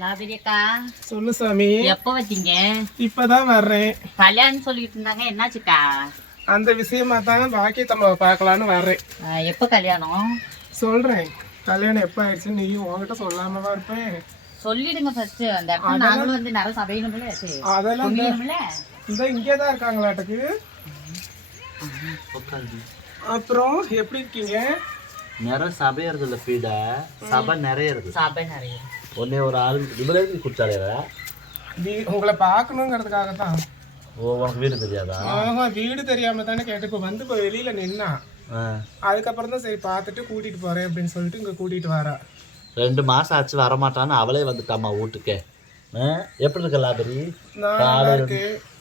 லாபரியக்கா சொல்லு சாமி. எப்போ வந்தீங்க? இப்பதான் வர்றேன். கல்யாணம் சொல்லிட்டு இருந்தாங்க, என்னாச்சுக்கா? அந்த விஷயமா தான் பாக்கி தம்ம பார்க்கலான்னு வர்றேன். எப்போ கல்யாணம்? சொல்றேன். கல்யாணம் எப்போ ஆயிடுச்சு நீயும் உங்ககிட்ட சொல்லாமவா இருப்பேன். சொல்லிடுங்க ஃபர்ஸ்ட். அந்த இடத்துல நாங்களும் வந்து நிறைய சபையணும்ல. அதெல்லாம் இந்த இங்கே தான் இருக்காங்களாட்டுக்கு. அப்புறம் எப்படி இருக்கீங்க? நிறைய சபையறது இல்லை பீட சபை நிறைய இருக்கு. சபை நிறைய ஒன்னே ஒரு ஆள் இவ்வளோ குடிச்சாலையா? உங்களை பார்க்கணுங்கிறதுக்காக தான். ஓ, உனக்கு வீடு தெரியாதா? வீடு தெரியாம தானே கேட்டு இப்போ வந்து இப்போ வெளியில நின்னா. அதுக்கப்புறம் தான் சரி பார்த்துட்டு கூட்டிட்டு போறேன் அப்படின்னு சொல்லிட்டு இங்க கூட்டிட்டு வரா. 2 மாசம் ஆச்சு வரமாட்டான்னு அவளே வந்துட்டாம்மா வீட்டுக்கு. எப்படி இருக்க லாபரி?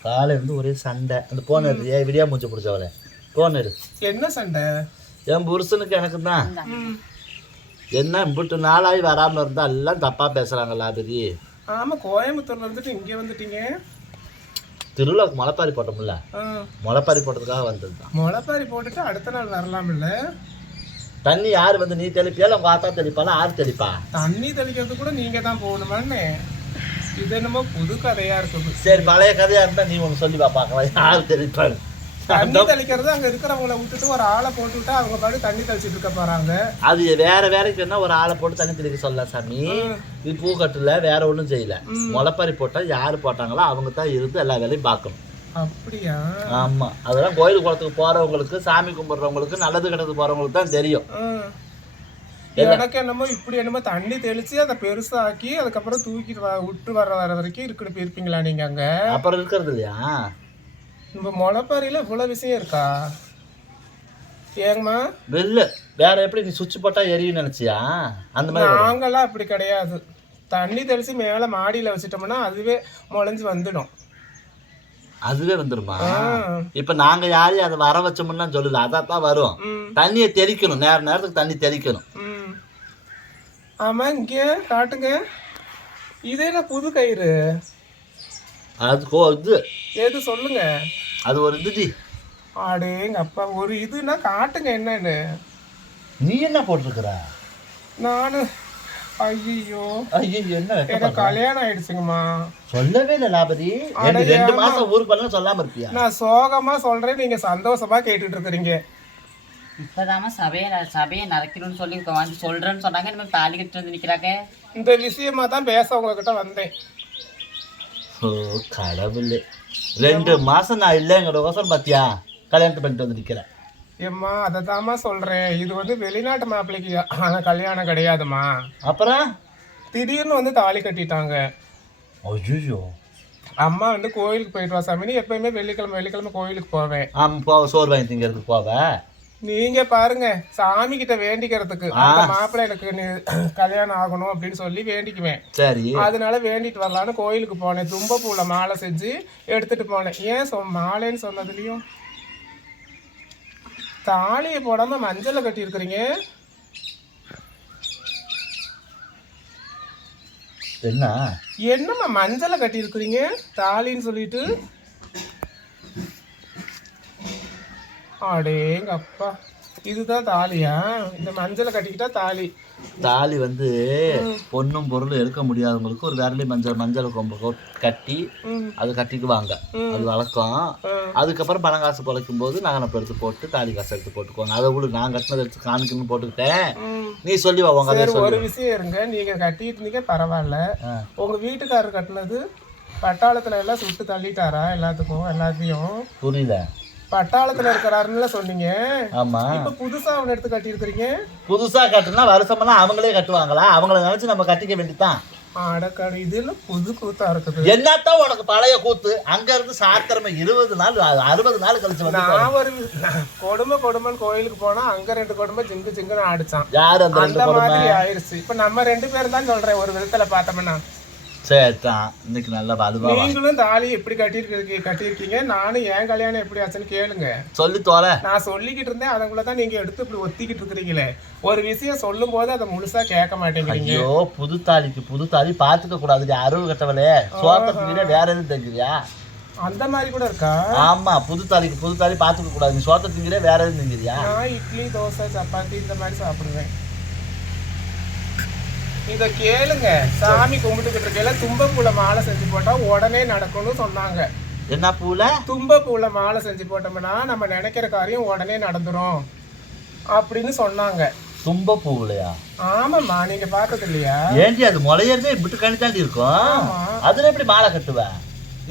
காலை இருந்து ஒரே சண்டை. அந்த போன விடியா மூச்சு பிடிச்சவளே போன என்ன சண்டை? என் புருஷனுக்கு எனக்கு தான். என்ன இப்பட்டு நாளாகி வராமல் இருந்தா எல்லாம் தப்பா பேசுறாங்க லாபரி. ஆமா, கோயம்புத்தூர்ல இருந்துட்டு இங்கே வந்துட்டீங்க. திருவிழாவுக்கு முளைப்பாரி போட்டோம்ல, முளைப்பாரி போட்டதுக்காக வந்ததுதான். முளைப்பாரி போட்டுட்டு அடுத்த நாள் வரலாம் இல்ல? தண்ணி யாரு வந்து நீ தெளிப்பியா உங்க ஆத்தா தெளிப்பாலும் யாரு தெளிப்பா? தண்ணி தெளிக்கிறது கூட நீங்க தான் போகணுமான்னு. இது என்னமோ புது கதையா இருக்குது. சரி, பழைய கதையா இருந்தா நீ உங்க சொல்லி பார்க்கலாம் யாரு தெளிப்பாரு. தண்ணி தெளிக்கிறது அங்க இருக்கிறவங்களை விட்டுட்டு ஒரு ஆளை போட்டு விட்டா அவங்க பாட்டு தண்ணி தெளிச்சிட்டு இருக்க போறாங்க. அது வேற வேலைக்கு என்ன ஒரு ஆளை போட்டு தண்ணி தெளிக்க சொல்லலாம் சாமி. இது பூக்கட்டுல வேற ஒண்ணும் செய்யல. முளைப்பாரி போட்டா யாரு போட்டாங்களோ அவங்க தான் இருந்து எல்லா வேலையும் பார்க்கணும். அப்படியா? ஆமா, அதெல்லாம் கோயில் குளத்துக்கு போறவங்களுக்கு, சாமி கும்பிடுறவங்களுக்கு, நல்லது கெட்டது போறவங்களுக்கு தான் தெரியும். எனக்கு என்னமோ இப்படி என்னமோ தண்ணி தெளிச்சு அதை பெருசாக்கி அதுக்கப்புறம் தூக்கிட்டு விட்டு வர வரைக்கும் இருக்குன்னு போயிருப்பீங்களா நீங்க அங்க? அப்புறம் இருக்கிறது இல்லையா? நம்ம முளைப்பாரியில இவ்வளவு விஷயம் இருக்கா? ஏங்கம்மா வெள்ள வேற எப்படி நீ சுவிட்ச் போட்டா எரியும் நினைச்சியா? அந்த மாதிரி நாங்கெல்லாம் அப்படி கிடையாது. தண்ணி தெளிச்சு மேல மாடியில வச்சுட்டோம்னா அதுவே முளைஞ்சு வந்துடும். அதுவே வந்துருமா? இப்ப நாங்க யாரையும் அதை வர வச்சோம்னா சொல்லல, அதான் வரும். தண்ணியை தெளிக்கணும், நேரத்துக்கு தண்ணி தெளிக்கணும். ஆமா, இங்க காட்டுங்க. இது என்ன புது கயிறு? அதுக்கோ இது எது சொல்லுங்க. அது ஒரு இதுடி. ஆடே எங்க அப்பா, ஒரு இதுன்னா காட்டுங்க என்னன்னு. நீ என்ன போட்டிருக்கிற? நானு ஐயோ என்ன எனக்கு கல்யாணம் ஆயிடுச்சுங்கம்மா. சொல்லவே இல்லை லாபதி. 2 மாசம் ஊருக்கு வரலாம் சொல்லாம இருப்பியா? நான் சோகமா சொல்றேன், நீங்க சந்தோஷமா கேட்டுட்டு இருக்கிறீங்க. இப்பதாம சபையை நரைக்கணும்னு சொல்லி வந்து சொல்றேன்னு சொன்னாங்க. இனிமேல் தாலி கட்டு வந்து நிக்கிறாங்க. இந்த விஷயமா தான் பேச உங்ககிட்ட வந்தேன். ஓ கடவுளே, 2 மாசம் நான் இல்லைங்கிறோசரம் பாத்தியா கல்யாணத்தை பண்ணிட்டு வந்து நிக்கிறேன். ஏம்மா அதை தாம்மா சொல்றேன். இது வந்து வெளிநாட்டு மாப்பிள்ளைக்கு கல்யாணம் கிடையாதுமா. அப்புறம் திடீர்னு வந்து தாலி கட்டிட்டாங்க. ஐயோ, அம்மா வந்து கோயிலுக்கு போயிட்டு வா சாமி. எப்பயுமே வெள்ளிக்கிழமை கோயிலுக்கு போவேன். சோறு வாங்கி திங்கிறதுக்கு போவேன். நீங்க பாருங்க, சாமி கிட்ட வேண்டிக்கிறதுக்கு அந்த மாப்பிள்ளை எனக்கு கல்யாணம் ஆகணும் அப்படின்னு சொல்லி வேண்டிக்குவேன். சரி, அதனால வேண்டிட்டு வரலான்னு கோயிலுக்கு போனேன். தும்பப்பூல மாலை செஞ்சு எடுத்துட்டு போனேன். ஏன் மாலைன்னு சொன்னதுலயும் தாலியை போடாம மஞ்சளை கட்டி இருக்கிறீங்க. என்னம்மா மஞ்சளை கட்டி இருக்கிறீங்க தாலின்னு சொல்லிட்டு? அடேங்க அப்பா, இதுதான் தாலியா? இந்த மஞ்சளை கட்டிக்கிட்டா தாலி? தாலி வந்து பொண்ணும் பொருளும் எடுக்க முடியாதவங்களுக்கு ஒரு விரலி மஞ்சள் கொம்பு கட்டி அது கட்டிக்குவாங்க. அது வழக்கம். அதுக்கப்புறம் பணம் காசு பொழைக்கும் போது நகனப்பு எடுத்து போட்டு தாலி காசு எடுத்து போட்டுக்குவாங்க. அதை கூட நான் கட்டினதை எடுத்து காமிக்கணும்னு போட்டுக்கிட்டேன். நீ சொல்லி வாங்க. ஒரு விஷயம் இருங்க, நீங்க கட்டிட்டு இருந்தீங்க பரவாயில்ல. உங்க வீட்டுக்காரர் கட்டினது பட்டாளத்துல எல்லாம் சுட்டு தள்ளிட்டாரா எல்லாத்தையும்? புரியல. பட்டாளத்துல இருக்கிறாருன்னு சொன்னீங்க. ஆமா, இப்ப புதுசா அவனை எடுத்து கட்டி இருக்கிறீங்க. புதுசா கட்டுனா வருஷமெல்லாம் அவங்களே கட்டுவாங்களா? அவங்கள நினைச்சு நம்ம கட்டிக்க வேண்டியதான். அடக்காடு, இது புது கூத்தா இருக்குது. என்னத்தான் உனக்கு பழைய கூத்து? அங்க இருந்து சாத்திரமா 20 நாள் 60 நாள் கழிச்சு நான் ஒரு கொடுமைன்னு கோயிலுக்கு போனா அங்க 2 கொடுமை சிங்குன்னு ஆடிச்சான். யாரு அந்த மாதிரி ஆயிடுச்சு. இப்ப நம்ம 2 பேரும் தான் சொல்றேன் ஒரு விதத்துல பார்த்தோம்னா. சரிதான், இன்னைக்கு நல்லா வலுவா. நீங்களும் தாலி எப்படி கட்டியிருக்கீங்க, நானும் என் கல்யாணம் எப்படி ஆச்சுன்னு கேளுங்க. சொல்லி தோல. நான் சொல்லிக்கிட்டு இருந்தேன், அதுக்குள்ளதான் நீங்க எடுத்து இப்படி ஒத்திக்கிட்டு இருக்கிறீங்களே. ஒரு விஷயம் சொல்லும் போது அதை முழுசா கேட்க மாட்டேங்கிறீங்க. ஐயோ, புது தாலி பாத்துக்க கூடாது. அருவு கட்டவளே சோத்தத்துக்கு வேற எதுவும் தெரிஞ்சுறியா? அந்த மாதிரி கூட இருக்கா? ஆமா, புது தாலி பாத்துக்க கூடாது. நீ சோத்த திங்கிற வேற எதுவும் திங்கிறியா? நான் இட்லி, தோசை, சப்பாத்தி இந்த மாதிரி சாப்பிடுவேன். இத கேளுங்க. சாமி கும்பிட்டுக்கிட்டு இருக்கையில தும்பப்பூல மாலை செஞ்சு போட்டா உடனே நடக்கும்னு சொன்னாங்க. என்ன பூல? தும்பப்பூல மாலை செஞ்சு போட்டோம்னா நம்ம நினைக்கிற காரியம் உடனே நடந்துரும் அப்படின்னு சொன்னாங்க. தும்ப பூலையா? ஆமாம்மா, நீங்க பார்த்தது இல்லையா? ஏன்டி அது முளையறதே விட்டு கணித்தாண்டி இருக்கும், அதுல எப்படி மாலை கட்டுவேன்?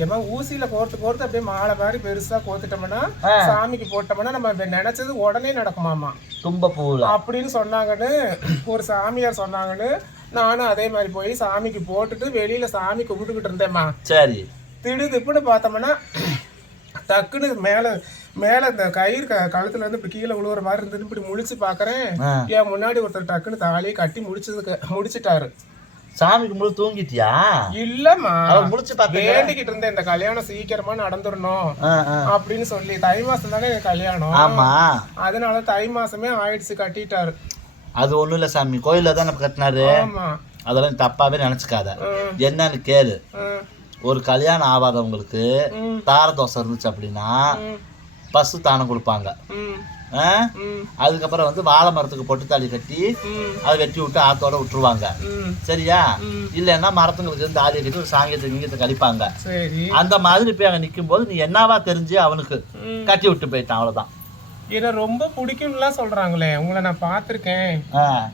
ஏமா ஊசியில கோர்த்து அப்படியே மாலை மாதிரி பெருசா கோத்துட்டோம்னா சாமிக்கு போட்டோம்னா நம்ம நினைச்சது உடனே நடக்குமாமா தும்ப பூல அப்படின்னு சொன்னாங்கன்னு ஒரு சாமியார் சொன்னாங்கன்னு நானும் அதே மாதிரி போய் சாமிக்கு போட்டுட்டு வெளியில சாமி கும்பிட்டுக்கிட்டு இருந்தேம்மா. சரி. திடுதிப்புன்னு பார்த்தோம்னா டக்குன்னு மேல இந்த கயிறு கழுத்துல இருந்து இப்படி கீழே விழுவுற மாதிரி இருந்தது. இப்படி முடிச்சு பாக்குறேன், என் முன்னாடி ஒருத்தர் டக்குன்னு தாலியை கட்டி முடிச்சிட்டாரு. சாமிக்கு முழு தூங்கிட்டியா? இல்லம்மா, முடிச்சு பார்த்து வேண்டிக்கிட்டு இருந்தேன் இந்த கல்யாணம் சீக்கிரமா நடந்துடணும் அப்படின்னு சொல்லி. தை மாசம் தானே கல்யாணம். ஆமா, அதனால தை மாசமே ஆயிடுச்சு, கட்டிட்டாரு. அது ஒண்ணும் இல்ல சாமி, கோயில்ல தானே கட்டினாரு. அதெல்லாம் தப்பாவே நினைச்சுக்காத. என்னன்னு கேளு. ஒரு கல்யாணம் ஆகாதவங்களுக்கு தார தோசை இருந்துச்சு அப்படின்னா பசு தானம் கொடுப்பாங்க. அதுக்கப்புறம் வந்து வாழை மரத்துக்கு பொட்டு தாலி கட்டி அதை வெட்டி விட்டு ஆத்தோட விட்டுருவாங்க. சரியா? இல்லைன்னா மரத்துங்களுக்கு தாலியை கட்டி ஒரு சாங்கியத்தை நீங்கத்தை கழிப்பாங்க. அந்த மாதிரி போய் அங்க நிக்கும் போது நீ என்னவா தெரிஞ்சு அவனுக்கு கட்டி விட்டு போயிட்டான், அவ்வளவுதான். இதை ரொம்ப பிடிக்கும்லாம் சொல்றாங்களே, உங்களை நான் பார்த்திருக்கேன்,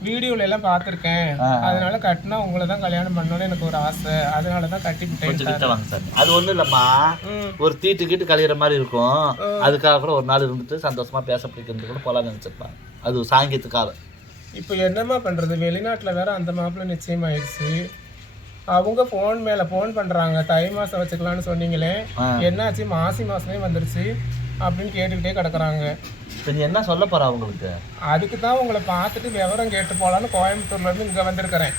வீடியோல எல்லாம் பார்த்திருக்கேன். அதனால கட்டினா உங்களை தான் கல்யாணம் பண்ணணும்னு எனக்கு ஒரு ஆசை, அதனாலதான் கட்டிவிட்டேன். அது ஒண்ணும் இல்லம்மா, ஒரு தீட்டு கீட்டு கழியிற மாதிரி இருக்கும். அதுக்காக கூட ஒரு நாள் இருந்துட்டு சந்தோஷமா பேச பிடிக்கிறது கூட போலான்னு நினைச்சிருப்பாங்க. அது சாங்கியத்துக்காக. இப்போ என்னம்மா பண்றது, வெளிநாட்டுல வேற அந்த மாப்பிள்ளை நிச்சயம் ஆயிடுச்சு. அவங்க போன் மேல போன் பண்றாங்க, தை மாசம் வச்சுக்கலாம்னு சொன்னீங்களே, என்னாச்சு மாசி மாசமே வந்துருச்சு அப்படின்னு கேட்டுக்கிட்டே கிடக்குறாங்க. நீ என்ன சொல்ல போற அவங்களுக்கு? அதுக்கு தான் உங்களை பார்த்துட்டு விவரம் கேட்டு போலான்னு கோயம்புத்தூர்ல இருந்து இங்க வந்திருக்கிறேன்.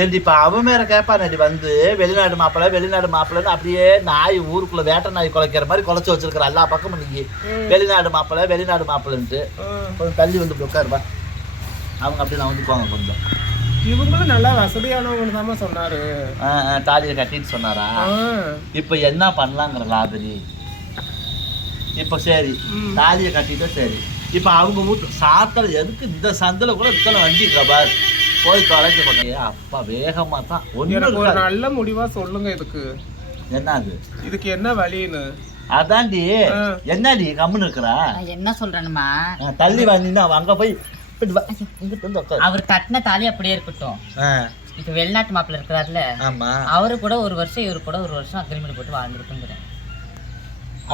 ஏன்டி இப்ப அவன் மேல கேட்பானடி வந்து வெளிநாடு மாப்பிள்ளைன்னு அப்படியே நாய் ஊருக்குள்ள வேட்டை நாய் குலைக்கிற மாதிரி குலைச்சு வச்சிருக்கிற எல்லா பக்கமும். நீங்க வெளிநாடு மாப்பிள்ளைன்ட்டு கொஞ்சம் தள்ளி வந்து உட்காருப்பா. அவங்க அப்படி நான் வந்துக்குவாங்க கொஞ்சம். இவங்களும் நல்லா வசதியானவங்க தான் சொன்னாரு. தாலியை கட்டிட்டு சொன்னாரா? இப்ப என்ன பண்ணலாங்கிற லாபரி. இப்ப சரி, தாலியை கட்டிட்டா சரி. இப்ப அவங்க வீட்டு சாத்தல எதுக்கு இந்த சந்தில கூட இத்தனை வண்டி பார் போய் தொலைக்க போனீங்க. அப்பா வேகமா தான் ஒரு நல்ல முடிவா சொல்லுங்க. இதுக்கு என்ன வழின்னு? அதான்டி. என்னடி கம்முன்னு இருக்கிறா? என்ன சொல்றேன்னுமா, தள்ளி வாங்கினா அங்க போய் அவர் கட்டின தாலி அப்படியே இருக்கட்டும். இப்ப வெளிநாட்டு மாப்பிள்ள இருக்கிறாருல, அவரு கூட ஒரு வருஷம் இவரு கூட ஒரு வருஷம் அக்ரிமெண்ட் போட்டு வாழ்ந்துருக்குங்கிறேன்.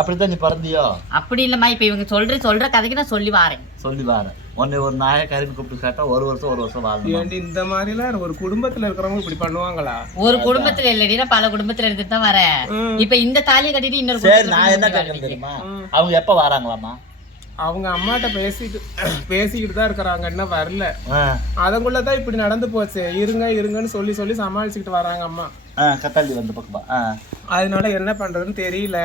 அப்படித்தான் நீ பிறந்தியோ? அப்படி இல்லம்மா, இப்ப இவங்க சொல்ற கதைக்கு நான் சொல்லி வாரேன். உன்னை ஒரு நாயக்காரின்னு கூப்பிட்டு கேட்டா ஒரு வருஷம் வாழணும். இந்த மாதிரி எல்லாம் ஒரு குடும்பத்துல இருக்கிறவங்க இப்படி பண்ணுவாங்களா? ஒரு குடும்பத்துல இல்லடினா பல குடும்பத்துல இருந்துட்டு தான் வரேன். இப்ப இந்த தாலியை கட்டிட்டு இன்னொரு சரி, நான் என்ன கேட்கறேன் தெரியுமா, அவங்க எப்ப வராங்களாமா? அவங்க அம்மாட்ட பேசிக்கிட்டு தான் இருக்கிறாங்க, என்ன வரல. அதங்குள்ளதான் இப்படி நடந்து போச்சு. இருங்கன்னு சொல்லி சமாளிச்சுக்கிட்டு வராங்க அம்மா. கத்தாண்டி வந்து பக்கமா. அதனால என்ன பண்றதுன்னு தெரியல,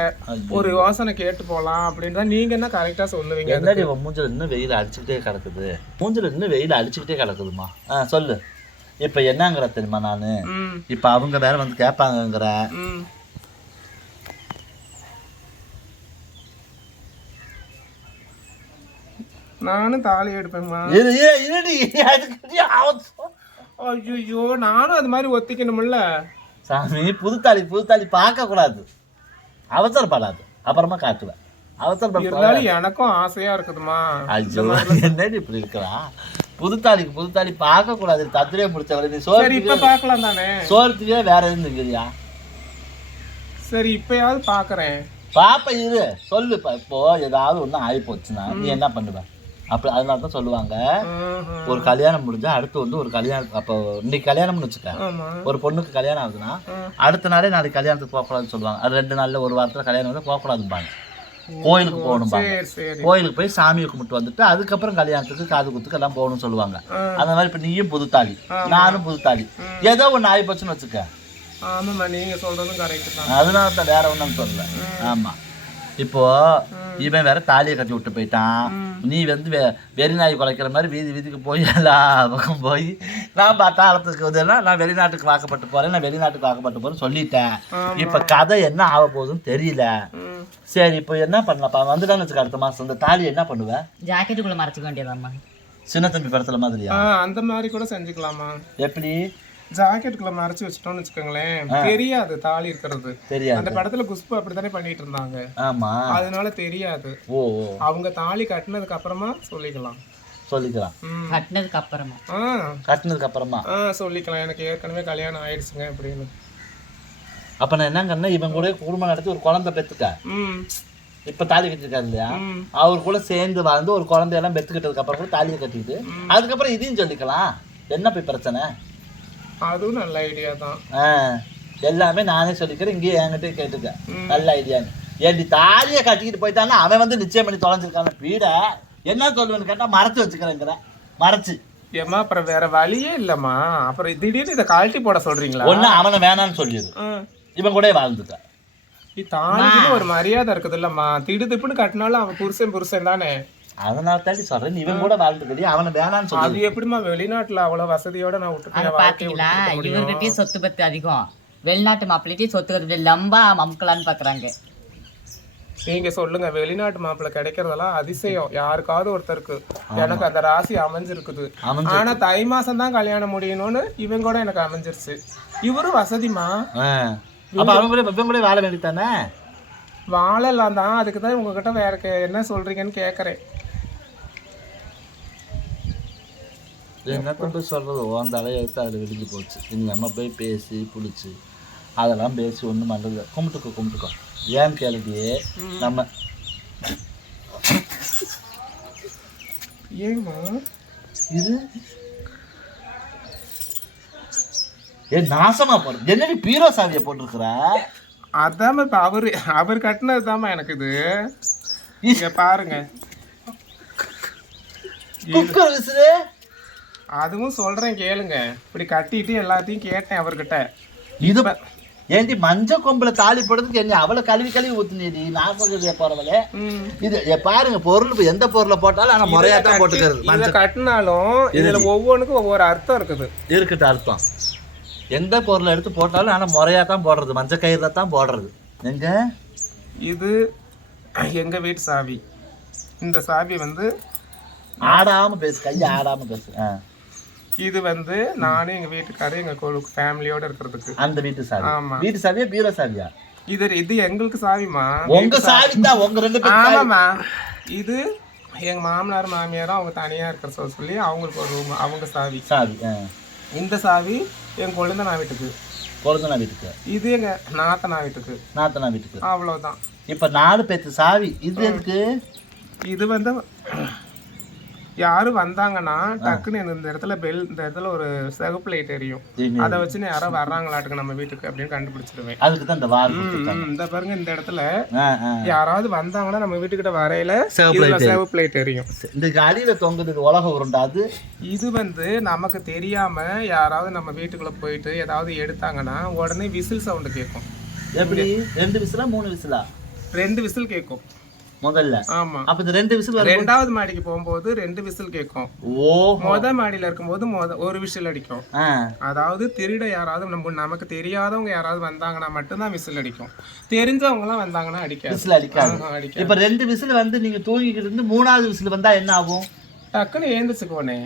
ஒரு யோசனை கேட்டு போலாம் அப்படின்னு தான். நீங்க என்ன கரெக்டா சொல்லுவீங்க? என்னடி மூஞ்சில இன்னும் வெயில் அடிச்சுக்கிட்டே கிடக்குதுமா. சொல்லு. இப்ப என்னங்கிற தெரியுமா, நானு இப்ப அவங்க வேற வந்து கேட்பாங்கங்கிற. நானும் தாலி எடுப்பேம்மா. ஐயோ, நானும் அது மாதிரி ஒத்திக்கணும்ல சாமி. புதுத்தாலி பார்க்க கூடாது, அவசரப்படாது, அப்புறமா காட்டுவேன். அவசரப்படாது. எனக்கும் ஆசையா இருக்குதுமா. ஐயோ, என்னடி இப்படி இருக்கிறா? புதுத்தாலி பார்க்க கூடாது. தத்திரியே முடிச்சவரை நீ இப்ப பாக்கலாம் தானே? சோறுத்துக்கே வேற எதுவும் இருக்கிறியா? சரி, இப்பயாவது பாக்குறேன். பாப்ப இரு, சொல்லு. இப்போ ஏதாவது ஒண்ணு ஆகி போச்சுன்னா நீ என்ன பண்ணுவ? அப்படி அதனால தான் சொல்லுவாங்க, ஒரு கல்யாணம் முடிஞ்சா அடுத்து வந்து ஒரு கல்யாணம். அப்போ இன்னைக்கு கல்யாணம்னு வச்சுக்க, ஒரு பொண்ணுக்கு கல்யாணம் ஆகுதுன்னா அடுத்த நாளே நாளைக்கு கல்யாணத்துக்கு போகக்கூடாதுன்னு சொல்லுவாங்க. அது 2 நாள்ல ஒரு வாரத்துல கல்யாணம் வந்து போகக்கூடாதும்பாங்க. கோயிலுக்கு போகணும்பாங்க. கோயிலுக்கு போய் சாமியை கும்பிட்டு வந்துட்டு அதுக்கப்புறம் கல்யாணத்துக்கு காது குத்துக்கு எல்லாம் போகணும்னு சொல்லுவாங்க. அந்த மாதிரி இப்ப நீயும் புதுத்தாலி, நானும் புதுத்தாலி, ஏதோ ஒண்ணு ஆகி போச்சுன்னு வச்சுக்க. நீங்க சொல்றதும் கரெக்ட் தான். அதனால தான், வேற ஒண்ணும் சொல்லல. ஆமா. இப்போ இவன் வேற தாலியை கட்டி விட்டு போயிட்டான். நீ வந்து வெறிநாய் குலைக்கிற மாதிரி வீதிக்கு போய் எல்லா பக்கம் போய் நான் பட்டாளத்துக்கு வந்துன்னா நான் வெளிநாட்டுக்கு வாக்கப்பட்டு போறேன்னு சொல்லிட்டேன். இப்ப கதை என்ன ஆக போகுதுன்னு தெரியல. சரி, இப்போ என்ன பண்ணலாம்ப்பா? வந்துட்டான்னு வச்சுக்க அடுத்த மாசம் இந்த தாலி என்ன பண்ணுவேன்? ஜாக்கெட்டுக்குள்ள மறைச்சிக்க வேண்டியதாம்மா. சின்ன தம்பி படத்துல மாதிரியா? அந்த மாதிரி கூட செஞ்சுக்கலாமா? எப்படி? ஜாக்கெட்டுக்குள்ள மறைச்சு வச்சிட்டோம்னு வச்சுக்கோங்களேன், தெரியாது தாலி இருக்கிறது. தெரியாது. அந்த படத்துல குஷ்பு அப்படித்தானே பண்ணிட்டு இருந்தாங்க. ஆமா, அதனால தெரியாது. ஓ, அவங்க தாலி கட்டினதுக்கு அப்புறமா சொல்லிக்கலாம். கட்டினதுக்கு அப்புறமா சொல்லிக்கலாம், எனக்கு ஏற்கனவே கல்யாணம் ஆயிடுச்சுங்க அப்படின்னு. அப்ப நான் என்னங்கன்னா இவன் கூட குடும்பம் நடத்தி ஒரு குழந்தை பெத்துக்க, இப்ப தாலி கட்டிருக்காரு இல்லையா, அவர் கூட சேர்ந்து வாழ்ந்து ஒரு குழந்தையெல்லாம் பெத்துக்கிட்டதுக்கு அப்புறம் கூட தாலியை கட்டிட்டு அதுக்கப்புறம் இதையும் சொல்லிக்கலாம். என்ன போய் பிரச்சனை? அதுவும் நல்ல ஐடியா தான். எல்லாமே நானே சொல்லிக்கிறேன், இங்கேயே என்கிட்ட கேட்டுக்க. நல்ல ஐடியான்னு ஏன்டி தாலியை கட்டிக்கிட்டு போயிட்டான்னா அவன் வந்து நிச்சயம் பண்ணி தொலைஞ்சிருக்கான வீட என்ன சொல்லுவேன்னு கேட்டா மறைச்சு வச்சுக்கிறேங்கிற. மறைச்சு ஏமா அப்புறம் வேற வழியே இல்லம்மா. அப்புறம் திடீர்னு இதை கழட்டி போட சொல்றீங்களா? ஒண்ணு அவனை வேணான்னு சொல்லிடு, இவன் கூட வாழ்ந்துக்க. தாலிக்கு ஒரு மரியாதை இருக்குது இல்லம்மா. திடுதிப்புன்னு கட்டினாலும் அவன் புருஷன் தானே. அதனால தாண்டி சொல்றேன், இவன் கூட வாழ்ந்துக்கடி, அவனை வேணான்னு சொல்லி. அது எப்படிமா வெளிநாட்டுல அவ்வளவு வசதியோட நான் விட்டுட்டேன். பாத்தீங்களா, இவர்கிட்டயே சொத்து பத்து அதிகம், வெளிநாட்டு மாப்பிள்ளைக்கே சொத்து கட்டு லம்பா அமுக்கலான்னு பாக்குறாங்க. நீங்க சொல்லுங்க, வெளிநாட்டு மாப்பிள்ளை கிடைக்கிறதெல்லாம் அதிசயம் யாருக்காவது ஒருத்தருக்கு. எனக்கு அந்த ராசி அமைஞ்சிருக்குது. ஆனா தை மாசம் தான் கல்யாணம் முடியணும்னு இவன் கூட எனக்கு அமைஞ்சிருச்சு. இவரும் வசதிமா. கூட வாழ வேண்டியதானே? வாழலாம் தான், அதுக்கு தான் உங்ககிட்ட வேற என்ன சொல்றீங்கன்னு கேட்கறேன். என்ன சொல்றது, அந்த அலையை எடுத்து அதில் விடிஞ்சு போச்சு. இனி நம்ம போய் பேசி பிடிச்சி அதெல்லாம் பேசி ஒன்றும் பண்ணுறது. கும்பிட்டுக்கோ ஏன்னு கேளுடியே. நம்ம ஏமா இது நாசமா போடுறது என்னடி பீரோ சாவியை போட்டிருக்கிற? அதாம இப்ப அவர் கட்டினது தாமா எனக்கு இது. இங்க பாருங்க, அதுவும் சொல்றேன் கேளுங்க. இப்படி கட்டிட்டு எல்லாத்தையும் கேட்டேன் அவர்கிட்ட. இது ஏன்டி மஞ்ச கொம்புல தாலி போடுறதுக்கு என்ன அவ்வளவு கழுவி ஊத்துனேடி? நான் சொல்றது போறவளே, இது பாருங்க, பொருள் எந்த பொருளை போட்டாலும் ஆனா முறையா தான் போட்டுக்கிறது. இதை கட்டினாலும் இதுல ஒவ்வொன்றுக்கும் ஒவ்வொரு அர்த்தம் இருக்குது. அர்த்தம் எந்த பொருளை எடுத்து போட்டாலும் ஆனா முறையா தான் போடுறது, மஞ்ச கயிறுல தான் போடுறது. எங்க இது எங்க வீட்டு சாவி. இந்த சாவி வந்து ஆடாம பேசு, கையை ஆடாம பேசு. இது வந்து நானும் எங்க வீட்டுக்காரர் எங்க ஃபேமிலியோட இருக்கிறதுக்கு அந்த வீட்டு சாவி. ஆமா. வீட்டு சாவியா பீரோ சாவியா? இது எங்களுக்கு சாவிமா. உங்க சாவி தான், உங்க ரெண்டு பேரும். ஆமாமா. இது எங்க மாமனார் மாமியாரும் அவங்க தனியா இருக்கிற சொல்லி அவங்களுக்கு ஒரு ரூம், அவங்க சாவி. இந்த சாவி என் கொழுந்தனா வீட்டுக்கு. இது எங்க நாத்தனா வீட்டுக்கு. அவ்வளவுதான். இப்ப 4 பேத்து சாவி. இது எதுக்கு? இது வந்து யாரும் வந்தாங்கன்னா டக்குன்னு இந்த இடத்துல ஒரு சிகப்பு லைட் எரியும். அதை வச்சு யாரோ வர்றாங்களாட்டுக்கு நம்ம வீட்டுக்கு அப்படின்னு கண்டுபிடிச்சிருவேன். அதுக்குதான் இந்த வால். இந்த பாருங்க, இந்த இடத்துல யாராவது வந்தாங்கன்னா நம்ம வீட்டுக்கிட்ட வரையில சிகப்பு லைட் எரியும். இந்த அடியில தொங்குது உலக உருண்டாது. இது வந்து நமக்கு தெரியாம யாராவது நம்ம வீட்டுக்குள்ள போயிட்டு ஏதாவது எடுத்தாங்கன்னா உடனே விசில் சவுண்ட் கேட்கும். எப்படி? 2 விசிலா 3 விசிலா? 2 விசில் கேட்கும் முதல்ல. ஆமா. அப்ப இந்த 2 விசில் ரெண்டாவது மாடிக்கு போகும்போது 2 விசில் கேட்கும். முத மாடியில இருக்கும்போது ஒரு விசில் அடிக்கும். அதாவது திருட யாராவது நமக்கு தெரியாதவங்க யாராவது வந்தாங்கன்னா மட்டும்தான் விசில் அடிக்கும். தெரிஞ்சவங்க எல்லாம் வந்தாங்கன்னா விசில் அடிக்காது. இப்ப 2 விசில் வந்து நீங்க தூங்கிக்கிட்டு இருந்து 3வது விசில் வந்தா என்ன ஆகும்? டக்குன்னு ஏந்துச்சுக்கோனே.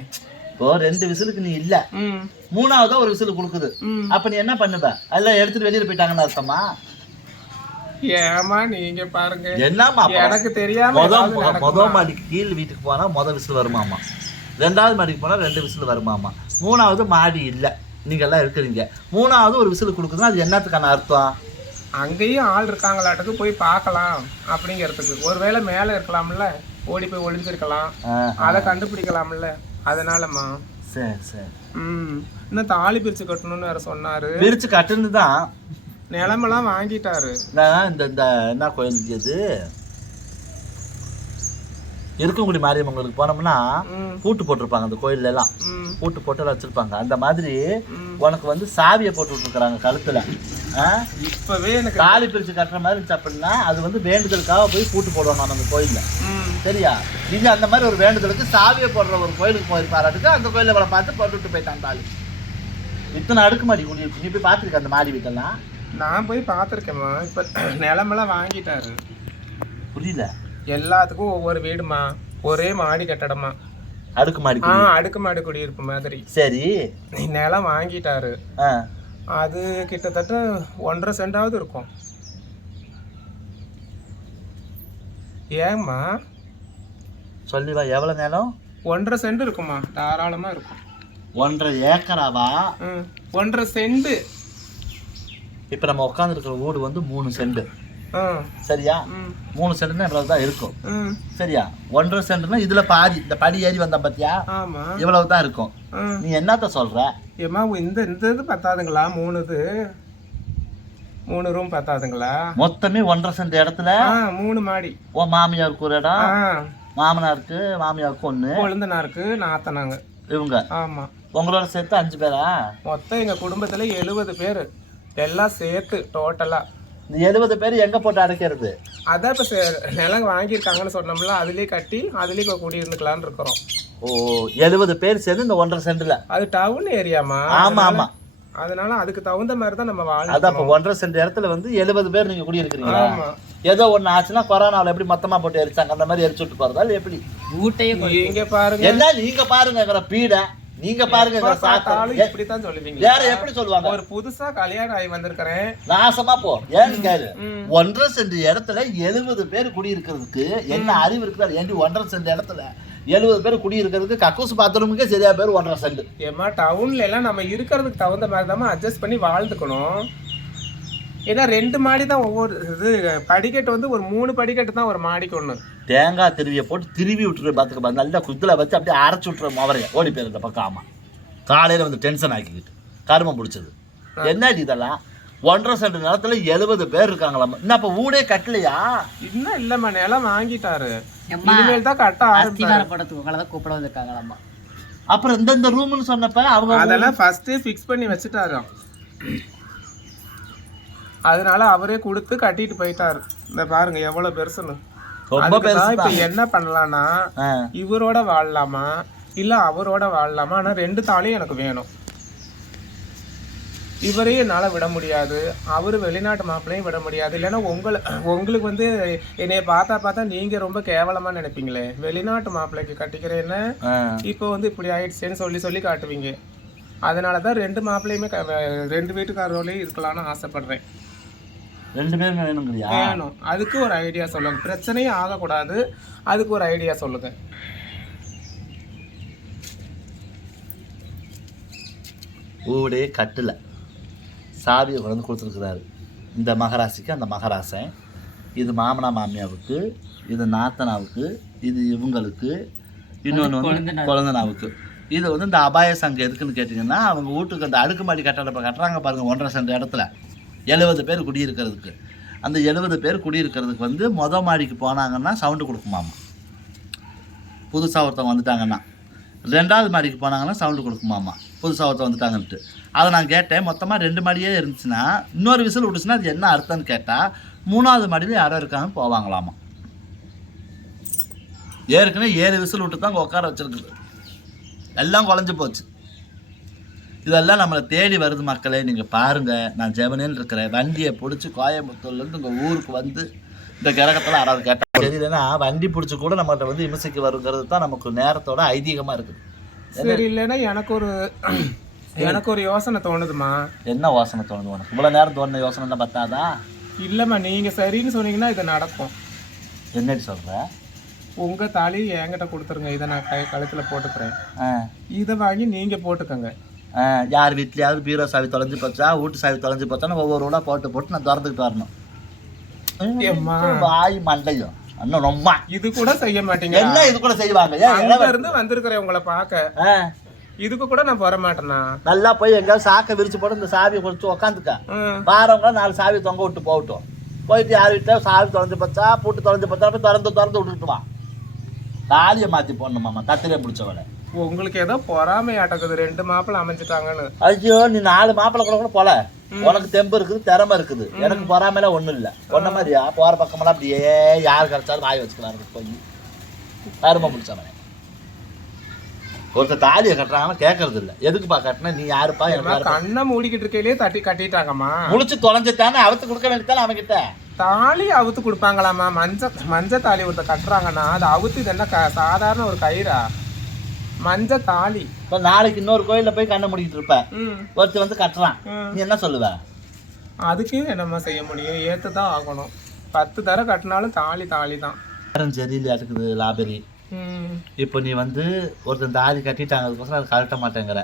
இப்போ 2 விசிலுக்கு நீ இல்ல, 3வது ஒரு விசில் கொடுக்குது. அப்ப நீ என்ன பண்ணுவ? எல்லாம் எடுத்துட்டு வெளியில போயிட்டாங்கன்னு அர்த்தமா? ஏமா நீங்க பாருங்க, என்னமா எனக்கு தெரியாம முதல் மாடிக்கு கீழ் வீட்டுக்கு போனா முதல் விசில் வருமாமா, 2வது மாடிக்கு போனா 2 விசில் வருமாமா, 3வது மாடி இல்ல, நீங்க எல்லாம் இருக்கிறீங்க, 3வது ஒரு விசில் கொடுக்குதுன்னா அது என்னத்துக்கான அர்த்தம்? அங்கேயும் ஆள் இருக்காங்களாட்டுக்கு போய் பார்க்கலாம் அப்படிங்கிறதுக்கு. ஒருவேளை மேல இருக்கலாம்ல, ஓடி போய் ஒளிஞ்சிருக்கலாம், அதை கண்டுபிடிக்கலாம்ல, அதனாலமா. சரி. இன்னும் தாலி பிரிச்சு கட்டணும்னு வேற சொன்னாரு. பிரிச்சு கட்டுனுதான் நிலமெல்லாம் வாங்கிட்டாரு. இந்த என்ன கோயில் இது இருக்கங்குடி மாரியம்மங்களுக்கு போனோம்னா பூட்டு போட்டிருப்பாங்க. அந்த கோயில்ல எல்லாம் பூட்டு போட்டு வச்சிருப்பாங்க. அந்த மாதிரி உனக்கு வந்து சாவியை போட்டு விட்டுருக்காங்க கழுத்துல. இப்பவே எனக்கு தாலி பிரிச்சு கட்டுற மாதிரி இருந்துச்சு அப்படின்னா அது வந்து வேண்டுதலுக்காக போய் பூட்டு போடுவாங்க அந்த கோயில்ல. சரியா? நீங்க அந்த மாதிரி ஒரு வேண்டுதலுக்கு சாவியை போடுற ஒரு கோயிலுக்கு போயிருப்பாராட்டுக்கு அந்த கோயில அவளை பார்த்து போட்டுவிட்டு போயிட்டான் தாலி. இத்தனை அடுக்குமாடி குடியிருக்கு. நீ போய் பார்த்துருக்க அந்த மாடி வீட்டெல்லாம்? நான் போய் பார்த்துருக்கேம்மா. இப்போ நிலமெல்லாம் வாங்கிட்டாரு. புரியல? எல்லாத்துக்கும் ஒவ்வொரு வீடுமா, ஒரே மாடி கட்டடமா. அடுக்குமாடி அடுக்குமாடி குடியிருப்பு மாதிரி. சரி. நிலம் வாங்கிட்டாரு. அது கிட்டத்தட்ட 1.5 சென்டாவது இருக்கும். ஏம்மா சொல்லிவா எவ்வளவு நேரம்? 1.5 சென்ட் இருக்குமா, தாராளமா இருக்கும். 1.5 ஏக்கராவா? 1.5 சென்ட். இப்ப நம்ம உட்கார்ந்து இருக்கிற வீடு வந்து 3 சென்ட். சரியா? 3 சென்ட்னா இவ்வளவுதான் இருக்கும். சரியா? 1.5 சென்ட்னா இதுல பாதி, இந்த படி ஏறி வந்தா பாத்தியா, இவ்வளவுதான் இருக்கும். நீ என்னத்த சொல்ற? ஏமா இந்த இது பத்தாதுங்களா? 3 ரூம் பத்தாதுங்களா? மொத்தமே 1.5 சென்ட் இடத்துல 3 மாடி. ஓ மாமியாருக்கு ஒரு இடம், மாமனாருக்கு மாமியாருக்கு ஒண்ணு, கொழுந்தனாருக்கு நாத்தனாங்க இவங்க. ஆமா. உங்களோட சேர்த்து 5 பேரா? மொத்தம் எங்க குடும்பத்துல 70 பேரு எல்லாம் சேர்த்து டோட்டலா. இந்த 70 பேர் எங்க போட்டு அடைக்கிறது? அதான் இப்ப நிலம் வாங்கியிருக்காங்கன்னு சொன்னோம்ல, அதுலயே கட்டி அதுலயே குடி இருந்துக்கலான்னு இருக்கிறோம். ஓ 70 பேர் சேர்ந்து இந்த 1.5 சென்ட்ல. அது டவுன் ஏரியாமா. ஆமா ஆமா. அதனால அதுக்கு தகுந்த மாதிரி தான் நம்ம வாழணும். அதான் இப்ப 1.5 சென்ட் இடத்துல வந்து 70 பேர் நீங்க குடி இருக்கிறீங்களா? ஏதோ ஒண்ணு ஆச்சுன்னா கொரோனாவில் எப்படி மொத்தமா போட்டு எரிச்சாங்க அந்த மாதிரி எரிச்சு விட்டு போறதா எப்படி? ஊட்டையும் நீங்க பாருங்க. என்ன நீங்க பாருங்க பீட, நீங்க பாருங்க இப்படித்தான் சொல்லுவீங்க. வேற எப்படி சொல்லுவாங்க? ஒரு புதுசா கல்யாணம் ஆகி வந்திருக்கிறேன், நாசமா போ. ஏன்னு கேளு, 1.5 சென்ட் இடத்துல 70 பேர் குடி இருக்கிறதுக்கு என்ன அறிவு இருக்குதா? ஏண்டி 1.5 சென்ட் இடத்துல 70 பேர் குடி இருக்கிறதுக்கு கக்கூஸ் பாத்ரூமுக்கே சரியா பேர் 1.5 சென்ட். ஏமா டவுன்ல எல்லாம் நம்ம இருக்கிறதுக்கு தகுந்த மாதிரி தான் அட்ஜஸ்ட் பண்ணி வாழ்ந்துக்கணும். ஏன்னா 2 மாடி தான் ஒவ்வொரு இது படிக்கட்டு வந்து ஒரு 3 படிக்கட்டு தான் ஒரு மாடிக்கு ஒண்ணு. தேங்காய் திருவியை போட்டு திருவி விட்டுரு பார்த்துக்க, நல்லா குத்துல வச்சு அப்படியே அரைச்சி விட்டுற மவரைய ஓடி போயிருந்த பக்கம். ஆமா, காலையில வந்து டென்ஷன் ஆக்கிக்கிட்டு கருமம் பிடிச்சது. என்ன இதெல்லாம் 1.5 சென்ட் நிலத்துல 70 பேர் இருக்காங்களாமா. இன்னும் அப்ப ஊடே கட்டலையா? இன்னும் இல்லம்மா, நிலம் வாங்கிட்டாரு, இனிமேல் தான் கட்ட ஆரம்பிச்சு கூப்பிட வந்திருக்காங்களாமா. அப்புறம் இந்த ரூம்னு சொன்னப்ப அவங்க அதெல்லாம் ஃபர்ஸ்டே ஃபிக்ஸ் பண்ணி வச்சுட்டாரு. அதனால அவரே கொடுத்து கட்டிட்டு போயிட்டாரு. இந்த பாருங்க எவ்வளவு பெருசுன்னு. இப்ப என்ன பண்ணலாம்னா, இவரோட வாழலாமா இல்ல அவரோட வாழலாமா? ஆனா 2 தாலியும் எனக்கு வேணும். இவரையும் என்னால விட முடியாது, அவரு வெளிநாட்டு மாப்பிள்ளையும் விட முடியாது. இல்லைன்னா உங்களுக்கு வந்து என்னைய பார்த்தா நீங்க ரொம்ப கேவலமா நினைப்பீங்களே, வெளிநாட்டு மாப்பிள்ளைக்கு கட்டிக்கிறேன்னு இப்போ வந்து இப்படி ஆயிடுச்சேன்னு சொல்லி காட்டுவீங்க. அதனாலதான் 2 மாப்பிள்ளையுமே 2 வீட்டுக்காரோலையும் இருக்கலாம்னு ஆசைப்படுறேன். 2 பேரும் வேணும். அதுக்கு ஒரு ஐடியா சொல்லுங்க. பிரச்சனையும் ஆகக்கூடாது, அதுக்கு ஒரு ஐடியா சொல்லுங்க. ஊடே கட்டல, சாவியை கொண்டு கொடுத்துருக்குறாரு. இந்த மகராசிக்கு அந்த மகராசன், இது மாமனா மாமியாவுக்கு, இது நாத்தனாவுக்கு, இது இவங்களுக்கு, இன்னொன்று வந்து குழந்தனாவுக்கு. இது வந்து இந்த அபாய சங்கம் எதுக்குன்னு கேட்டிங்கன்னா, அவங்க வீட்டுக்கு அந்த அடுக்குமாடி கட்டடம் கட்டுறாங்க பாருங்கள் 1.5 சென்ட் இடத்துல 70 பேர் குடியிருக்கிறதுக்கு. அந்த 70 பேர் குடியிருக்கிறதுக்கு வந்து மொதல் மாடிக்கு போனாங்கன்னா சவுண்டு கொடுக்குமாமா. புதுசாக ஒருத்தவங்க வந்துட்டாங்கன்னா 2வது மாடிக்கு போனாங்கன்னா சவுண்டு கொடுக்குமாமா, புதுசாக ஒருத்தவங்க வந்துட்டாங்கன்ட்டு. அதை நான் கேட்டேன், மொத்தமாக 2 மாடியே இருந்துச்சுன்னா இன்னொரு விசில் விட்டுச்சுன்னா அது என்ன அர்த்தம்னு கேட்டால் 3வது மாடியில் யாரோ இருக்காங்கன்னு போவாங்களாமா. ஏற்கனவே 7 விசில் விட்டு தான் அங்கே உட்கார வச்சுருக்குது, எல்லாம் குழஞ்சி போச்சு. இதெல்லாம் நம்மளை தேடி வருது மக்களே. நீங்கள் பாருங்கள், நான் ஜெவனேன்னு இருக்கிறேன். வண்டியை பிடிச்சி கோயம்புத்தூர்லேருந்து உங்கள் ஊருக்கு வந்து இந்த கிரகத்தில் யாராவது கேட்டால் தெரியலன்னா வண்டி பிடிச்சி கூட நம்மகிட்ட வந்து இமசைக்கு வருங்கிறது தான் நமக்கு நேரத்தோட ஐதீகமாக இருக்குது. சரி, இல்லைன்னா எனக்கு ஒரு யோசனை தோணுதுமா. என்ன யோசனை தோணுது உனக்கு? இவ்வளோ நேரம் தோணுன யோசனை பார்த்தாதா? இல்லைம்மா, நீங்கள் சரின்னு சொன்னீங்கன்னா இது நடக்கும். என்னடி சொல்கிற? உங்கள் தாலி என்கிட்ட கொடுத்துருங்க, இதை நான் கழுத்தில் போட்டுக்கிறேன். இதை வாங்கி நீங்கள் போட்டுக்கோங்க. யார் வீட்லையாவது பீரோ சாவி தொலைஞ்சு போச்சா, வீட்டு சாவி தொலைஞ்சு போச்சான்னு ஒவ்வொரு ஊடாக போட்டு நான் திறந்துக்கிட்டு வரணும். வாய் மண்டையும் இன்னும் ரொம்ப இது கூட செய்ய மாட்டீங்க. என்ன இது கூட செய்வாங்க? இருந்து வந்திருக்கிறேன் உங்களை பார்க்க, இதுக்கு கூட நான் போற மாட்டேன்னா. நல்லா போய் எங்கேயாவது சாக்கை விரிச்சு போட்டு இந்த சாவியை கொடுத்து உக்காந்துக்க. வாரவங்க 4 சாவி தொங்க விட்டு போகட்டும். போயிட்டு யார் வீட்டா சாவி தொலைஞ்சு போச்சா, பூட்டு தொலைஞ்சு போச்சா போய் திறந்து விட்டுட்டு வா. தாலியை மாற்றி போடணுமாம்மா, கத்திரியை பிடிச்சவளை. உங்களுக்கு ஏதோ பொறாமை ஆட்டக்குது, 2 மாப்பிள்ளை அமைஞ்சிட்டாங்கன்னு. ஐயோ, நீ 4 மாப்பிள்ளை கூட போல, உனக்கு தெம்பு இருக்குது, திறமை இருக்குது. எனக்கு பொறாமைலாம் ஒன்றும் இல்லை. ஒன்ன மாதிரியா போகிற பக்கமெல்லாம் அப்படியே யார் கிடைச்சாலும் வாய் வச்சுக்கலாம். போய் கருமை பிடிச்சவன் ஒருத்தர் தாலியை கட்டுறாங்கன்னா கேட்கறது இல்லை. எதுக்குப்பா கட்டினா, நீ யாருப்பா? கண்ணை மூடிக்கிட்டு இருக்கையிலே கட்டிட்டாங்கம்மா. முடிச்சு தொலைஞ்சிட்டானே அவுத்து கொடுக்க வேண்டியதானே அவன்கிட்ட. தாலி அவுத்து கொடுப்பாங்களாம்மா? மஞ்ச தாலி ஒருத்தர் கட்டுறாங்கன்னா அது அவுத்து, இது என்ன சாதாரண ஒரு கயிறா? மஞ்சள் தாலி. இப்போ நாளைக்கு இன்னொரு கோயிலில் போய் கண்ணை முடிக்கிட்டு இருப்ப, ஒருத்தர் வந்து கட்டுறான், நீ என்ன சொல்லுவ? அதுக்கு என்னம்மா செய்ய முடியும், ஏற்று தான் ஆகணும். 10 தடவை கட்டினாலும் தாலி தாலி தான். நேரம் சரியில்லையா இருக்குது லாபரி. இப்போ நீ வந்து ஒருத்தன் தாலி கட்டிட்டாங்க, அதுக்கோசரம் அதை கழட்ட மாட்டேங்கிற.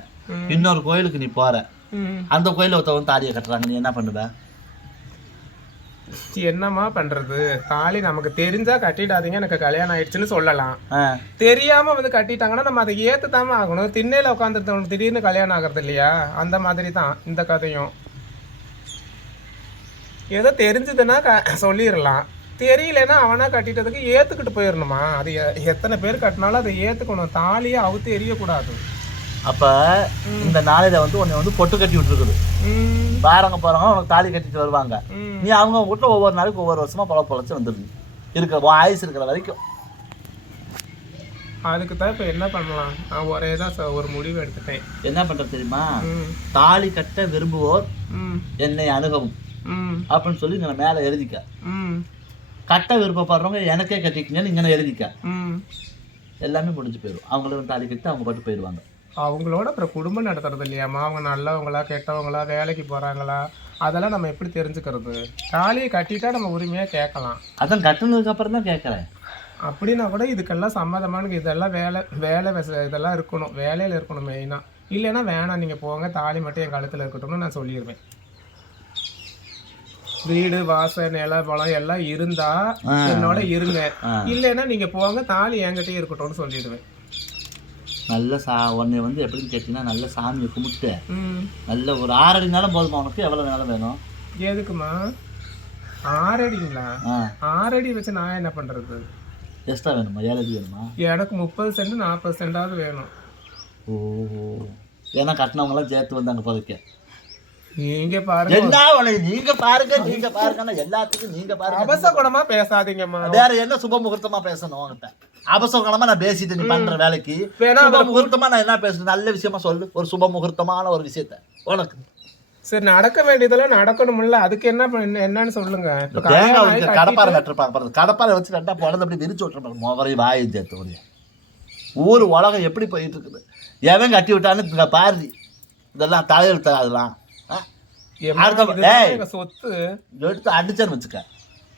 இன்னொரு கோயிலுக்கு நீ போற, அந்த கோயிலில் ஒருத்தவங்க தாலியை கட்டுறாங்க, நீ என்ன பண்ணுவ? என்னம்மா பண்றது? தாலி நமக்கு தெரிஞ்சா கட்டிடாதீங்க, எனக்கு கல்யாணம் ஆயிடுச்சுன்னு சொல்லலாம். தெரியாம வந்து கட்டிட்டாங்கன்னா நம்ம அதை ஏத்துதாம ஆகணும். திண்ணையில உட்காந்துருந்தவனுக்கு திடீர்னு கல்யாணம் ஆகிறது இல்லையா, அந்த மாதிரி தான் இந்த கதையும். ஏதோ தெரிஞ்சதுன்னா சொல்லிடலாம், தெரியலன்னா அவனா கட்டிட்டதுக்கு ஏத்துக்கிட்டு போயிடணுமா? அது எத்தனை பேர் கட்டினாலும் அதை ஏத்துக்கணும். தாலியை அவுத்து எரியக்கூடாது. அப்ப இந்த நாளையில வந்து உன்னை வந்து பொட்டு கட்டி விட்டுருக்குது, பாருங்க போறவங்க உனக்கு தாலி கட்டிட்டு வருவாங்க. நீ அவங்க வீட்டுல ஒவ்வொரு நாளைக்கு ஒவ்வொரு வருஷமா பொழைச்சு வந்துடுது இருக்கிற ஆயுசு இருக்கிற வரைக்கும். அதுக்கு தான் இப்ப என்ன பண்ணலாம், நான் ஒரே தான் ஒரு முடிவு எடுத்துட்டேன். என்ன பண்றது தெரியுமா? தாலி கட்ட விரும்புவோர் என்னை அணுகவும் அப்படின்னு சொல்லி இங்க மேல எழுதிக்க. கட்ட விருப்பப்படுறவங்க எனக்கே கட்டிக்கங்கன்னு இங்கே எழுதிக்க. எல்லாமே முடிஞ்சு போயிடும். அவங்களும் தாலி கட்டி அவங்க பாட்டு போயிடுவாங்க. அவங்களோட அப்புறம் குடும்பம் நடத்துறது இல்லையாம்மா? அவங்க நல்லவங்களா கெட்டவங்களா, வேலைக்கு போகிறாங்களா, அதெல்லாம் நம்ம எப்படி தெரிஞ்சுக்கிறது? தாலியை கட்டிட்டா நம்ம உரிமையாக கேட்கலாம். அதான் கட்டினதுக்கு அப்புறம் தான் கேட்குறேன். அப்படின்னா கூட இதுக்கெல்லாம் சம்மதமான இதெல்லாம் வேலை இதெல்லாம் இருக்கணும், வேலையில் இருக்கணும் மெயினாக. இல்லைன்னா வேணாம், நீங்கள் போங்க, தாலி மட்டும் என் கழுத்தில் இருக்கட்டும்னு நான் சொல்லிடுவேன். வீடு வாசல் நில பழம் எல்லாம் இருந்தா என்னோட இருங்க, இல்லைன்னா நீங்க போங்க, தாலி என்கிட்டயே இருக்கட்டும்னு சொல்லிடுவேன். நல்ல உன்னை வந்து எப்படின்னு கேட்டீங்கன்னா, நல்ல சாமியை கும்பிட்டு நல்ல ஒரு 6 அடி நேரம் போதுமா? உனக்கு எவ்வளவு நேரம் வேணும்? எதுக்குமா 6 அடிங்களா? 6 அடி வச்சு நான் என்ன பண்றது? எக்ஸ்ட்ரா வேணுமா? 7 அடி வேணுமா? எனக்கு 30 சென்ட் 40 சென்டாவது வேணும். ஓ, ஏன்னா கட்டினவங்களாம் சேர்த்து வந்தாங்க போதைக்க. நீங்க பாருங்க, நீங்க பாருங்க எல்லாத்துக்கும் நீங்க பாருங்க. அபசகுணமா பேசாதீங்கம்மா. வேற என்ன சுப முகூர்த்தமா பேசணும் உங்ககிட்ட? அபசகுணமா நான் பேசிட்டு நீ பண்ற வேலைக்கு சுப முகூர்த்தமா நான் என்ன பேசுறேன்? நல்ல விஷயமா சொல்லு, ஒரு சுப முகூர்த்தமான ஒரு விஷயத்த உனக்கு. சரி, நடக்க வேண்டியதெல்லாம் நடக்கணும்ல, அதுக்கு என்னன்னு சொல்லுங்க. கடப்பாறை நட்டுருப்பாங்க, கடப்பாறை வச்சு ரெண்டா பொழுது அப்படி விரிச்சு விட்டுருப்பாங்க. மொவரை வாயை சேர்த்து ஒரு ஊர் உலகம் எப்படி போயிட்டு இருக்குது, எவன் கட்டி விட்டான்னு பாரு. இதெல்லாம் தலையெழுத்து, அதெல்லாம் சொத்து எடுத்து அடிச்சேன்னு வச்சுக்க,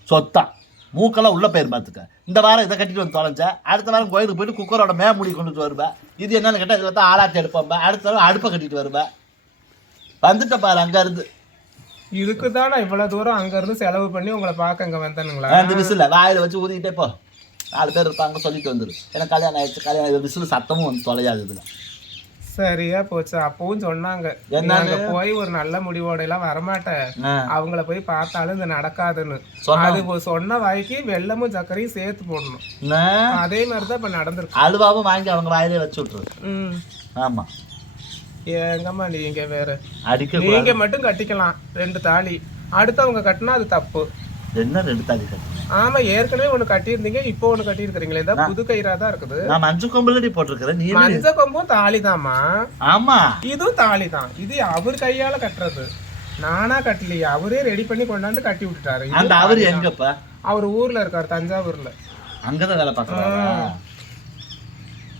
சொத்தான் மூக்கெல்லாம் உள்ள போயிரு பார்த்துக்க. இந்த வாரம் இதை கட்டிட்டு வந்து தொலைஞ்ச, அடுத்த வாரம் கோயிலுக்கு போயிட்டு குக்கரோட மூடி கொண்டுட்டு வருவேன். இது என்னன்னு கேட்டால் இதில் தான் ஆளாத்தி எடுப்பேன். அடுத்த வாரம் அடுப்பை கட்டிட்டு வருவேன். வந்துட்ட பாரு அங்க இருந்து. இதுக்கு தான் நான் இவ்வளவு தூரம் அங்க இருந்து செலவு பண்ணி உங்களை பார்க்க அங்க வந்தேனுங்களா? அந்த விசில வாயில வச்சு ஊதிக்கிட்டே போ, 4 பேர் இருப்பாங்க, சொல்லிட்டு வந்துரு எனக்கு கல்யாணம் ஆயிடுச்சு. கல்யாணம் விசில் சத்தமும் வந்து தொலையாது. இதுல சரியா போச்சு. அப்பவும் சொன்னாங்க, என்ன போய் ஒரு நல்ல முடிவோட எல்லாம் வரமாட்டேன், அவங்கள போய் பார்த்தாலும் இது நடக்காதுன்னு. அது சொன்ன வாய்க்கு வெள்ளமும் சர்க்கரையும் சேர்த்து போடணும். அதே மாதிரிதான் இப்ப நடந்திருக்கு. அல்வாவும் வாங்கி அவங்க வாயிலே வச்சு விட்டுரு. ஆமா, எங்கம்மா நீங்க வேற நீங்க மட்டும் கட்டிக்கலாம் 2 தாலி, அடுத்தவங்க கட்டினா அது தப்பு. என்ன 2 தாலி கட்டணும்? ஆமா, ஏற்கனவே ஒண்ணு கட்டியிருந்தீங்க, இப்போ ஒண்ணு கட்டி இருக்கிறீங்களே, இதான் புது கயிறா தான் இருக்குது. நான் மஞ்சள் கொம்புலடி போட்டிருக்கிறேன். நீ மஞ்சள் கொம்பும் தாலி தாமா? ஆமா, இதுவும் தாலி தான். இது அவர் கையால கட்டுறது, நானா கட்டலையே, அவரே ரெடி பண்ணி கொண்டாந்து கட்டி விட்டுட்டாரு. அந்த அவரு எங்கப்பா? அவர் ஊர்ல இருக்காரு, தஞ்சாவூர்ல. அங்கதான் வேலை பார்க்கறாரா?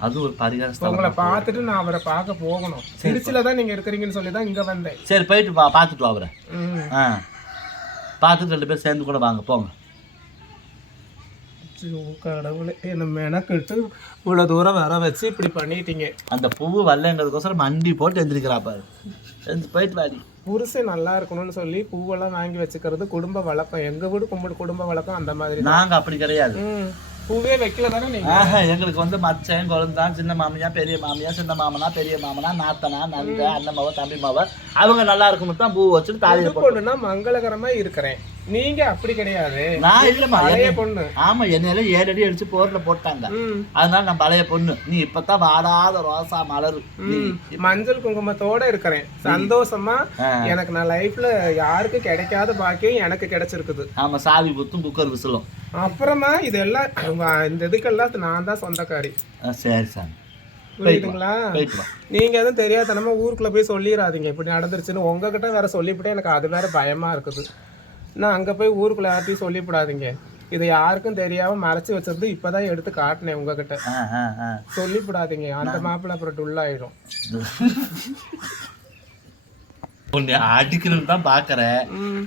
அது ஒரு பரிகாரம். உங்களை பார்த்துட்டு நான் அவரை பார்க்க போகணும். திருச்சியில தான் நீங்க இருக்கிறீங்கன்னு சொல்லி தான் இங்க வந்தேன். சரி, போயிட்டு பார்த்துட்டு வா அவரை. பார்த்துட்டு 2 பேர் சேர்ந்து கூட வாங்க, போங்க. கடவுளே, என்ன மெனக்கிட்டு இவ்வளவு தூரம் வர வச்சு இப்படி பண்ணிட்டீங்க. அந்த பூவு வரலங்கிறதுக்கோசரம் மண்டி போட்டு எந்திரிக்கிறா பாரு. போயிட்டு வாடி. புருஷன் நல்லா இருக்கணும்னு சொல்லி பூவெல்லாம் வாங்கி வச்சுக்கிறது குடும்ப வழக்கம். எங்க வீடு குடும்ப வழக்கம் அந்த மாதிரி. நாங்க அப்படி கிடையாது, பூவே வைக்கல தானே நீங்க? எங்களுக்கு வந்து மச்சன் குழந்தான், சின்ன மாமியா பெரிய மாமியா, சின்ன மாமனா பெரிய மாமனா, நாத்தனா நங்க, அண்ணன் மாவ தம்பி மாவ, அவங்க நல்லா இருக்கணும் தான் பூ வச்சுட்டு தாலியை போட்டுனா மங்களகரமா இருக்கிறேன். நீங்க அப்படி கிடையாது. நான் இல்லம்மா, பழைய பொண்ணு. ஆமா, என்னையில 7 அடி அடிச்சு போர்ல போட்டாங்க. அதனால நான் பழைய பொண்ணு. நீ இப்பதான் வாடாத ரோசா மலரு. மஞ்சள் குங்குமத்தோட இருக்கிறேன், சந்தோஷமா. எனக்கு நான் லைஃப்ல யாருக்கும் கிடைக்காத பாக்கியம் எனக்கு கிடைச்சிருக்குது. ஆமா, சாவி புத்தும் குக்கர் விசிலும். அப்புறமா இதெல்லாம் இந்த இதுக்கெல்லாம் நான் தான் சொந்தக்காரி. சரி சார், புரியுதுங்களா? நீங்க எதுவும் தெரியாதனமா ஊருக்குள்ள போய் சொல்லிடாதீங்க இப்படி நடந்துருச்சுன்னு. உங்ககிட்ட வேற சொல்லிவிட்டே எனக்கு அது வேற பயமா இருக்குது. நான் அங்க போய் ஊருக்குள்ள யார்ட்டையும் சொல்லிவிடாதீங்க. இதை யாருக்கும் தெரியாம மறைச்சு வச்சிருந்து இப்பதான் எடுத்து காட்டினேன் உங்ககிட்ட. சொல்லிவிடாதீங்க, அந்த மாப்பிள்ளை அப்புறம் டுல்லாயிடும். உன்னை அடிக்கணும்னு தான் பாக்குறேன்,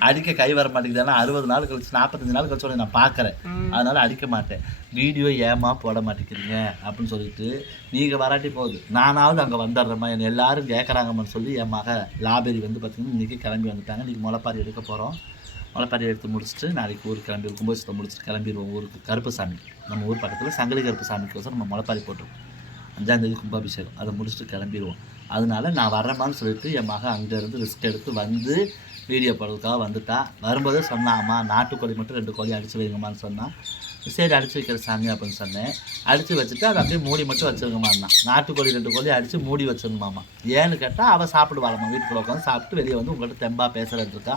அடிக்க கை வர மாட்டேங்குது. 60 நாள் கழிச்சு 45 நாள் கழிச்சு நான் பாக்குறேன், அதனால அடிக்க மாட்டேன். வீடியோ ஏமா போட மாட்டேங்கிறீங்க அப்படின்னு சொல்லிட்டு நீங்க வராட்டி போகுது, நானாவது அங்கே வந்துடுறேம்மா, என்னை எல்லாரும் கேட்குறாங்கன்னு சொல்லி என் மக லாபேரி வந்து பார்த்தீங்கன்னா இன்றைக்கி கிளம்பி வந்துட்டாங்க. இன்றைக்கி முளைப்பாரி எடுக்க போகிறோம். முளைப்பாரி எடுத்து முடிச்சுட்டு நாளைக்கு ஊருக்கு கிளம்பி கும்பகோணத்தை முடிச்சுட்டு கிளம்பிடுவோம் ஊருக்கு. கருப்புசாமி நம்ம ஊர் பக்கத்தில் சங்கிலி கருப்புசாமிக்கு நம்ம முளைப்பாரி போட்டுருவோம். 5ஆம் தேதி கும்பாபிஷேகம், அதை முடிச்சுட்டு கிளம்பிடுவோம். அதனால நான் வரேம்மான்னு சொல்லிட்டு என் மகன் அங்கேருந்து ரிஸ்க் எடுத்து வந்து வீடியோ போடுறதுக்காக வந்துட்டா. வரும்போதே சொன்னாம்மா நாட்டுக்கோழி மட்டும் 2 கோழி அடித்து வைங்கம்மான்னு சொன்னான். சரி அடித்து வைக்கிற சாமி அப்படின்னு சொன்னேன். அடித்து வச்சுட்டு அதை அப்படியே மூடி மட்டும் வச்சுருங்கம்மா. நாட்டுக்கோழி 2 கோழி அடித்து மூடி வச்சுருங்கம்மா. ஏன்னு கேட்டால் அவள் சாப்பிடுவாளம்மா, வீட்டுக்குள்ள உட்காந்து சாப்பிட்டு வெளியே வந்து உங்கள்கிட்ட தெம்பா பேசுகிறது இருக்கா.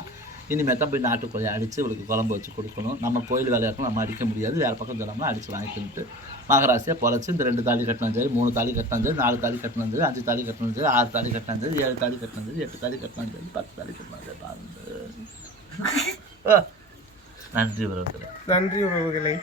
இனிமேல் தான் போய் நாட்டுக்கோழி அடித்து இவளுக்கு குழம்பு வச்சு கொடுக்கணும். நம்ம கோயில் வேலையாக்கும் நம்ம அடிக்க முடியாது, வேறு பக்கம் சொல்லாமல் அடித்து வாங்கிக்கிட்டு மகராசியாக பொழைச்சி இந்த 2 தாலி கட்டினாலும் சரி, 3 தாலி கட்டினாலும் சரி, 4 தாலி கட்டினாலும் சரி, 5 தாலி கட்டினாலும் சரி, 6 தாலி கட்டினாலும் சரி, 7 தாலி கட்டினாலும் சரி, 8 தாலி கட்டினாலும் சரி, 10 தாலி கட்டினாலும் சரி. பாருங்க. நன்றி உறவுகளே. நன்றி உறவுகளே.